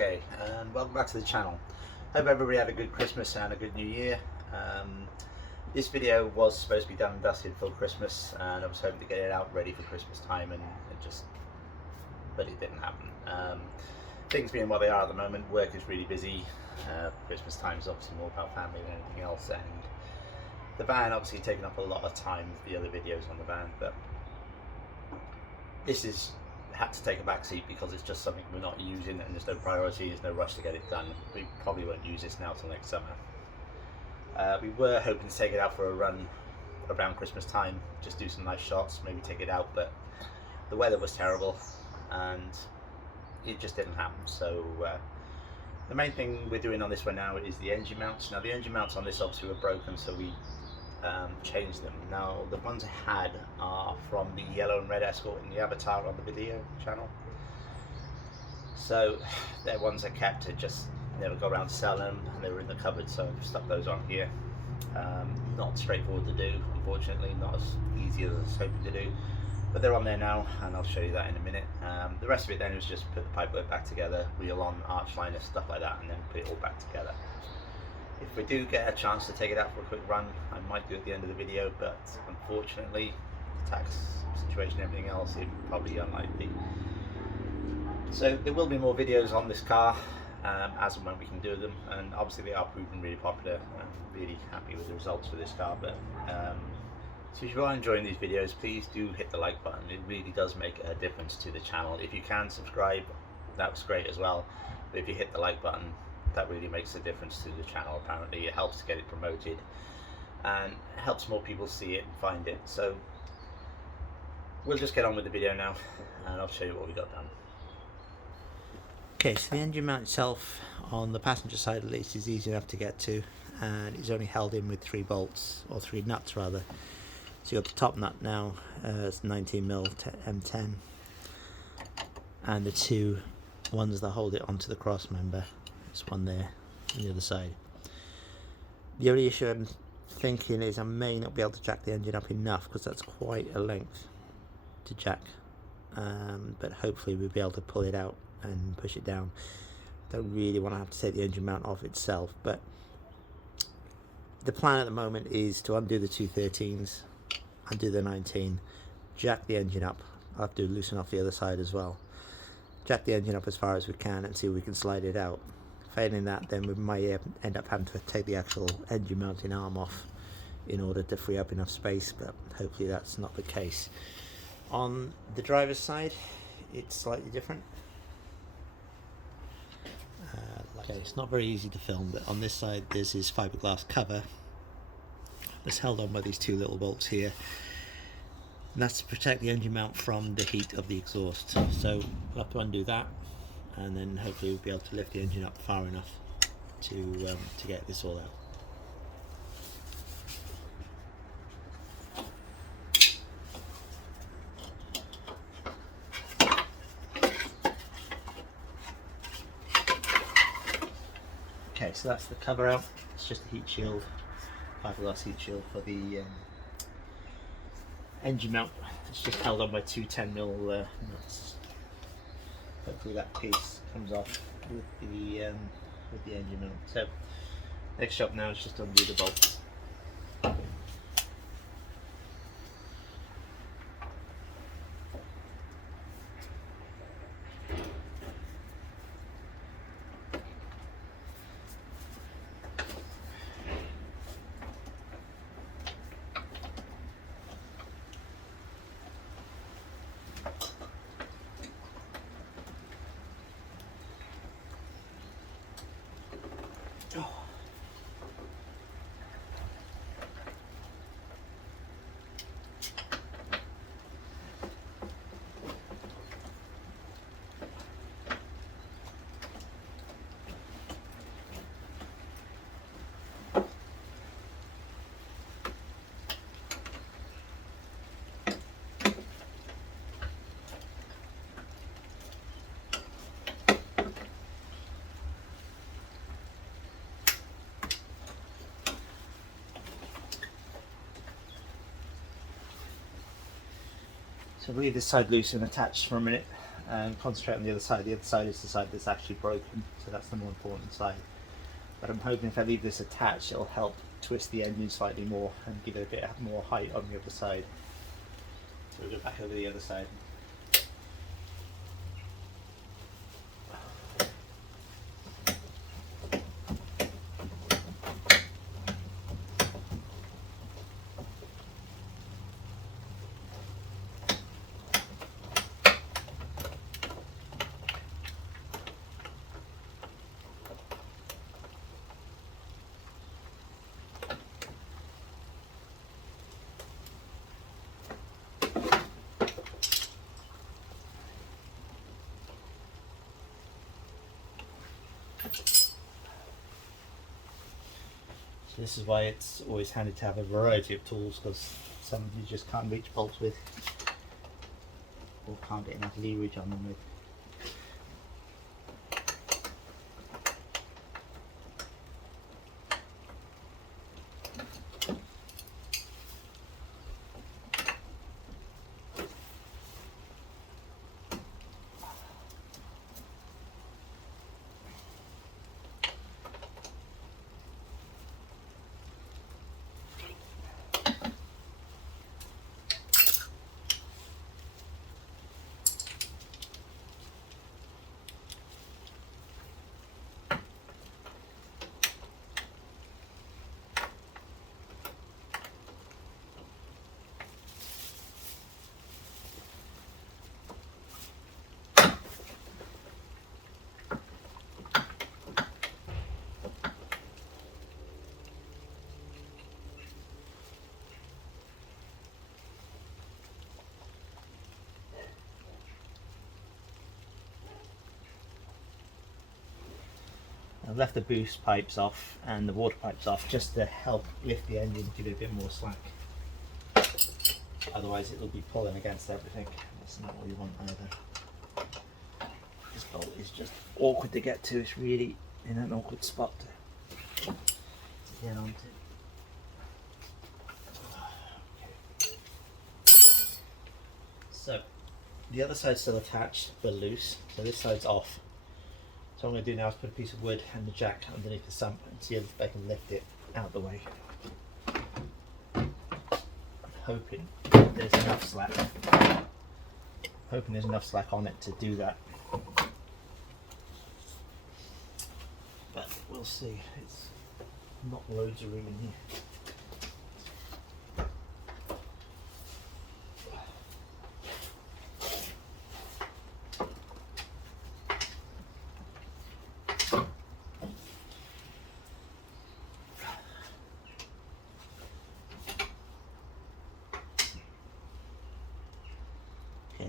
Okay, and welcome back to the channel. Hope everybody had a good Christmas and a good New Year. This video was supposed to be done and dusted for Christmas, and I was hoping to get it out ready for Christmas time, and but it didn't happen. Things being what they are at the moment, work is really busy. Christmas time is obviously more about family than anything else, and the van obviously taking up a lot of time with the other videos on the van, but this is had to take a back seat because it's just something we're not using and there's no priority, there's no rush to get it done. We probably won't use this now till next summer. We were hoping to take it out for a run around Christmas time, just do some nice shots, maybe take it out, but the weather was terrible and it just didn't happen. So the main thing we're doing on this one now is the engine mounts. Now the engine mounts on this obviously were broken, so we changed them. Now the ones I had are from the yellow and red Escort in the avatar on the video channel, so they're ones I kept. I just never got around to selling them and they were in the cupboard, so I've stuck those on here. Not straightforward to do, unfortunately, not as easy as I was hoping to do, but they're on there now and I'll show you that in a minute. The rest of it then was just put the pipework back together, wheel on, arch liner, stuff like that, and then put it all back together. If we do get a chance to take it out for a quick run, I might do it at the end of the video, but unfortunately, the tax situation and everything else, it's probably unlikely. So there will be more videos on this car as and when we can do them, and obviously they are proving really popular. I'm really happy with the results for this car. But so if you are enjoying these videos, please do hit the like button. It really does make a difference to the channel. If you can subscribe, that's great as well, but if you hit the like button, that really makes a difference to the channel. Apparently it helps to get it promoted and helps more people see it and find it. So we'll just get on with the video now and I'll show you what we got done. Okay, so the engine mount itself on the passenger side at least is easy enough to get to, and it's only held in with 3 bolts, or 3 nuts rather. So you've got the top nut now, it's 19mm M10, and the 2 ones that hold it onto the cross member. There's one there on the other side. The only issue I'm thinking is I may not be able to jack the engine up enough, because that's quite a length to jack, but hopefully we'll be able to pull it out and push it down. Don't really want to have to take the engine mount off itself, but the plan at the moment is to undo the 213s, undo the 19, jack the engine up. I'll have to loosen off the other side as well. Jack the engine up as far as we can and see if we can slide it out. Failing that, then we might end up having to take the actual engine mounting arm off in order to free up enough space, but hopefully that's not the case. On the driver's side, it's slightly different. Okay, it's not very easy to film, but on this side there's his fiberglass cover that's held on by these 2 little bolts here, and that's to protect the engine mount from the heat of the exhaust. So we'll have to undo that, and then hopefully we'll be able to lift the engine up far enough to get this all out. Okay, so that's the cover out. It's just a heat shield, fiberglass heat shield for the engine mount. It's just held on by 2 10mm nuts. Hopefully that piece comes off with the engine mount. So next job now is just to undo the bolts. So leave this side loose and attached for a minute, and concentrate on the other side. The other side is the side that's actually broken, so that's the more important side. But I'm hoping if I leave this attached, it'll help twist the engine slightly more and give it a bit more height on the other side. So we'll go back over the other side. This is why it's always handy to have a variety of tools, because some you just can't reach bolts with, or can't get enough leverage on them with. I've left the boost pipes off and the water pipes off just to help lift the engine, give it a bit more slack. Otherwise it will be pulling against everything. That's not what we want either. This bolt is just awkward to get to. It's really in an awkward spot to get onto. So the other side's still attached but loose, so this side's off. So what I'm going to do now is put a piece of wood and the jack underneath the sump and see if I can lift it out of the way. I'm hoping there's enough slack. On it to do that. But we'll see. It's not loads of room in here.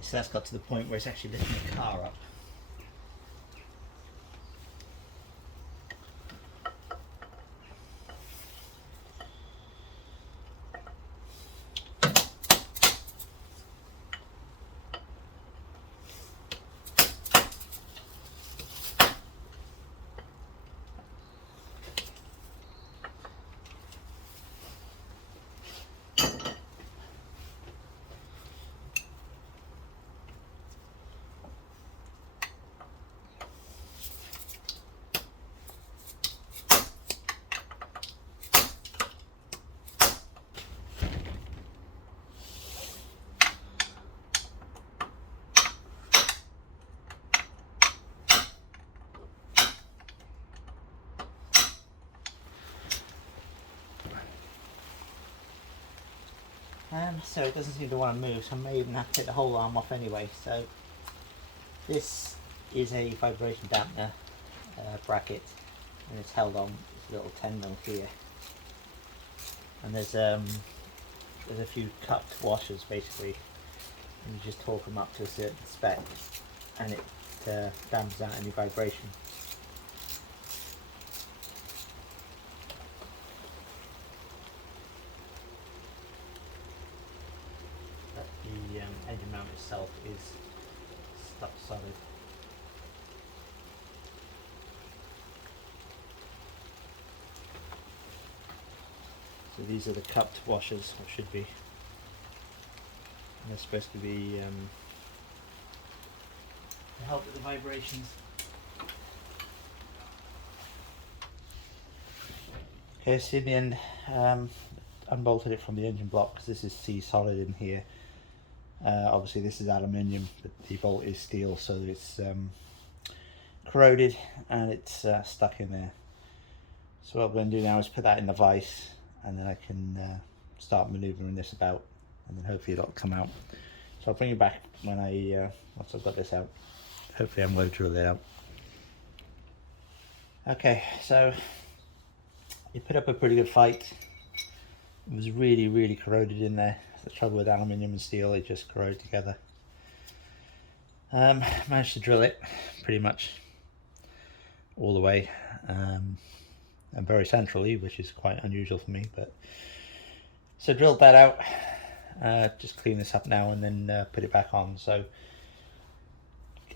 So that's got to the point where it's actually lifting the car up. So it doesn't seem to want to move, so I may even have to take the whole arm off anyway. So this is a vibration dampener bracket, and it's held on this little 10mm here. And there's a few cupped washers basically, and you just torque them up to a certain spec, and it dampens out any vibration. The engine mount itself is stuck solid. So these are the cupped washers, or should be. And they're supposed to be vibrations. Okay, so in the end, unbolted it from the engine block because this is C-solid in here. Obviously this is aluminium, but the bolt is steel, so it's corroded and it's stuck in there. So what I'm going to do now is put that in the vise, and then I can start manoeuvring this about, and then hopefully it'll come out. So I'll bring you back when once I've got this out. Hopefully I'm going to drill it out. Okay, so it put up a pretty good fight. It was really corroded in there. The trouble with aluminium and steel, it just corrode together. Managed to drill it pretty much all the way, and very centrally, which is quite unusual for me. But so drilled that out. Just clean this up now and then put it back on. So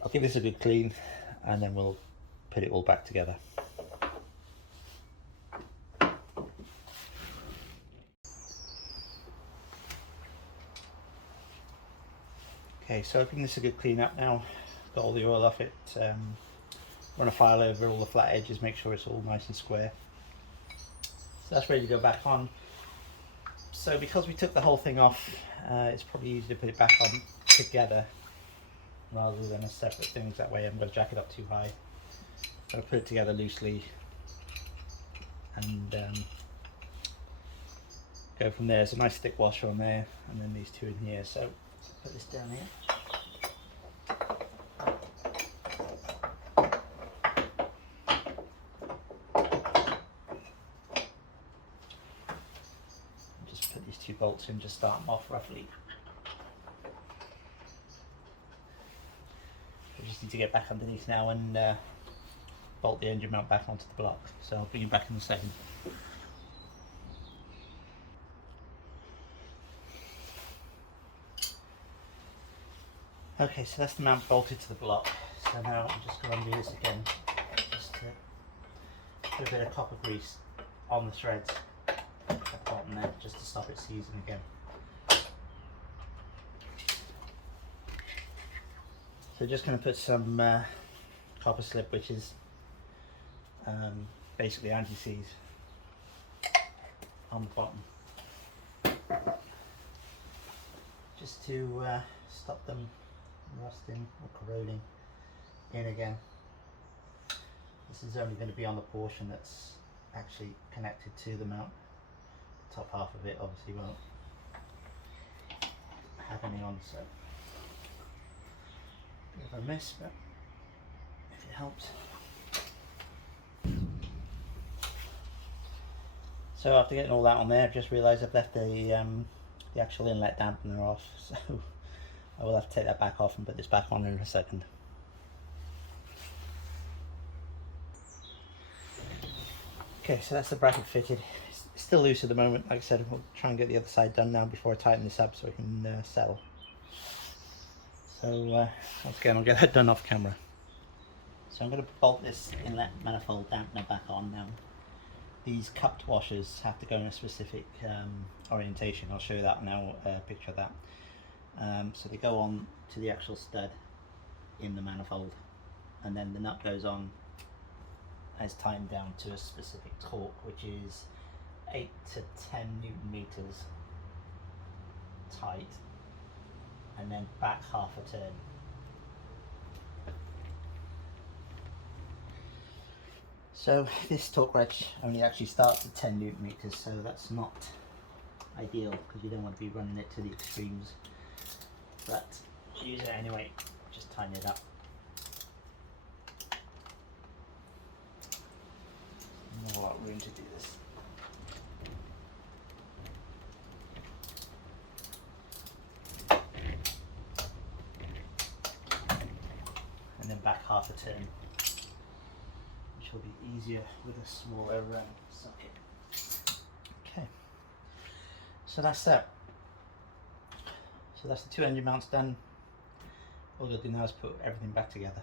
I'll give this a good clean and then we'll put it all back together. Okay, so I think this is a good clean up now. Got all the oil off it. Run a file over all the flat edges, make sure it's all nice and square. So that's ready to go back on. So because we took the whole thing off, it's probably easier to put it back on together rather than as separate things. That way I'm going to jack it up too high. So I'll put it together loosely and go from there. There's a nice thick washer on there, and then these two in here. So put this down here. Just put these two bolts in, just start them off roughly. We just need to get back underneath now and bolt the engine mount back onto the block. So I'll bring you back in a second. Okay, so that's the mount bolted to the block. So now I'm just going to undo this again, just to put a bit of copper grease on the threads at the bottom there, just to stop it seizing again. So just going to put some copper slip, which is basically anti-seize, on the bottom, just to stop them rusting or corroding in again. This is only going to be on the portion that's actually connected to the mount. The top half of it obviously won't have any on, so bit of a mess, but if it helps. So after getting all that on there, I've just realised I've left the actual inlet dampener off, so I will have to take that back off and put this back on in a second. Okay, so that's the bracket fitted. It's still loose at the moment. Like I said, we'll try and get the other side done now before I tighten this up so we can settle. So once again, I'll get that done off camera. So I'm going to bolt this inlet manifold dampener back on now. These cupped washers have to go in a specific orientation. I'll show you that now, a picture of that. So they go on to the actual stud in the manifold, and then the nut goes on as tightened down to a specific torque, which is 8 to 10 Newton meters tight, and then back half a turn. So this torque wrench only actually starts at 10 Newton meters, so that's not ideal because you don't want to be running it to the extremes. But use it anyway, just tighten it up. Not a lot of room to do this. And then back half a turn, which will be easier with a smaller socket. Okay, so that's that. So that's the two engine mounts done. All we'll do now is put everything back together.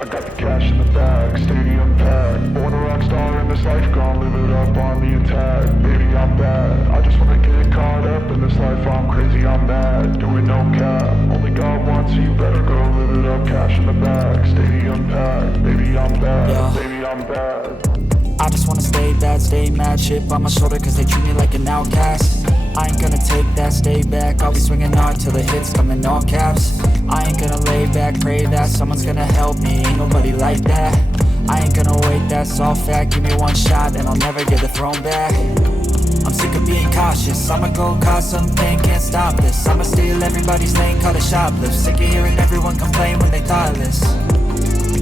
I got the cash in the bag, stadium packed. Born a rock star in this life gone gonna live it up on the attack. Baby, I'm bad. I just wanna get caught up in this life. I'm crazy, I'm mad. Doing no cap. Only God wants you, better go live it up. Cash in the bag, stadium packed. Baby, I'm bad. Yeah. Baby, I'm bad. I just wanna stay bad, stay mad. Chip on my shoulder cause they treat me like an outcast. I ain't gonna take that, stay back. I'll be swinging hard till the hits come in all caps. I ain't gonna lay back, pray that someone's gonna help me. Ain't nobody like that. I ain't gonna wait, that's all fact. Give me one shot and I'll never get the throne back. I'm sick of being cautious. I'ma go cause some pain, can't stop this. I'ma steal everybody's lane, call it shoplift. Sick of hearing everyone complain when they thoughtless.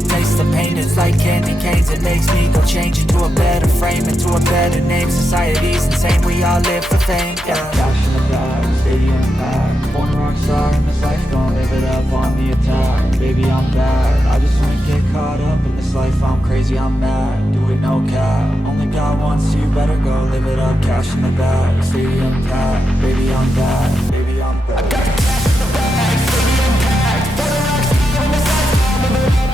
Taste the pain, it's like candy canes. It makes me go change into a better frame, into a better name. Society's insane, we all live for fame. Yeah. Cash in the bag, stadium packed. Born a rock star in this life, gonna live it up on the attack. Baby, I'm bad. I just wanna get caught up in this life. I'm crazy, I'm mad. Do it no cap. Only God wants you, better go live it up. Cash in the bag, stadium packed. Baby, I'm bad. Baby, I'm bad. I got the cash in the bag, stadium packed. Born a rock star in this life, gonna live it up.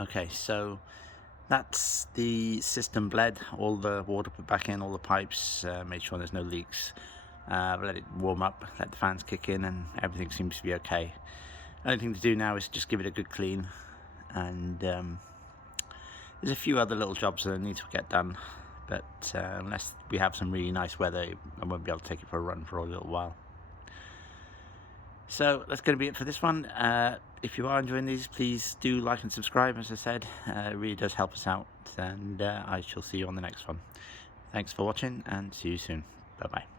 Okay, so that's the system bled, all the water put back in, all the pipes, made sure there's no leaks, let it warm up, let the fans kick in, and everything seems to be okay. Only thing to do now is just give it a good clean, and there's a few other little jobs that I need to get done, but unless we have some really nice weather, I won't be able to take it for a run for a little while. So that's going to be it for this one. If you are enjoying these, please do like and subscribe. As I said, it really does help us out, and I shall see you on the next one. Thanks for watching, and see you soon. Bye bye.